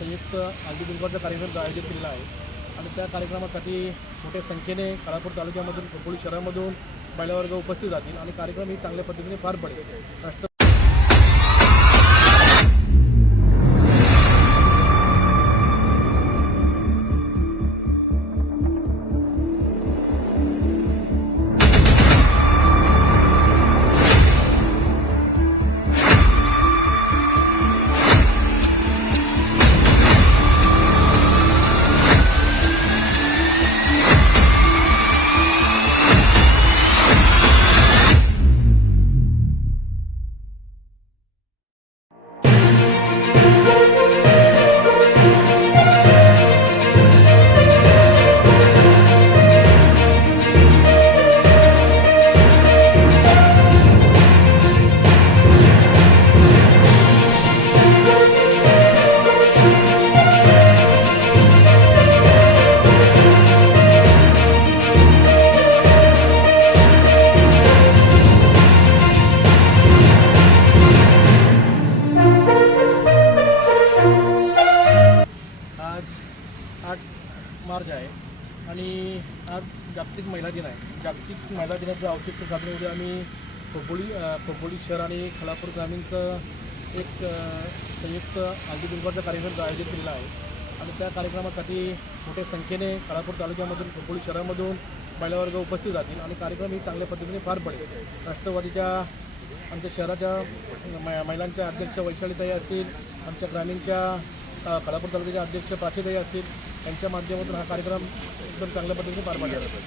संयुक्त हळदी दुर्गाचा कार्यक्रम आयोजित केलेला आहे. आणि त्या कार्यक्रमासाठी मोठ्या संख्येने काळापूर तालुक्यामधून खोपोली शहरामधून महिलावर्ग उपस्थित जातील आणि कार्यक्रम ही चांगल्या पद्धतीने पार पडेल. राष्ट्र आठ मार्च आहे आणि आज जागतिक महिला दिन आहे. जागतिक महिला दिनाचं औचित्य साधून उद्या आम्ही खोपोली अ, खोपोली शहर आणि खलापूर ग्रामीणचं एक संयुक्त हळदी कार्यक्रम आयोजित केलेला आहे. आणि त्या कार्यक्रमासाठी मोठ्या संख्येने खलापूर तालुक्यामधून खोपोली शहरामधून महिलावर्ग उपस्थित राहतील आणि कार्यक्रम ही चांगल्या पद्धतीने पार पडेल. राष्ट्रवादीच्या आमच्या शहराच्या म- महिलांच्या अध्यक्ष वैशालीताई असतील आमच्या ग्रामीणच्या खलापूर तालुक्याच्या अध्यक्ष प्राचीताई असतील त्यांच्या माध्यमातून हा कार्यक्रम एकदम चांगल्या पद्धतीने पार पाडला जातो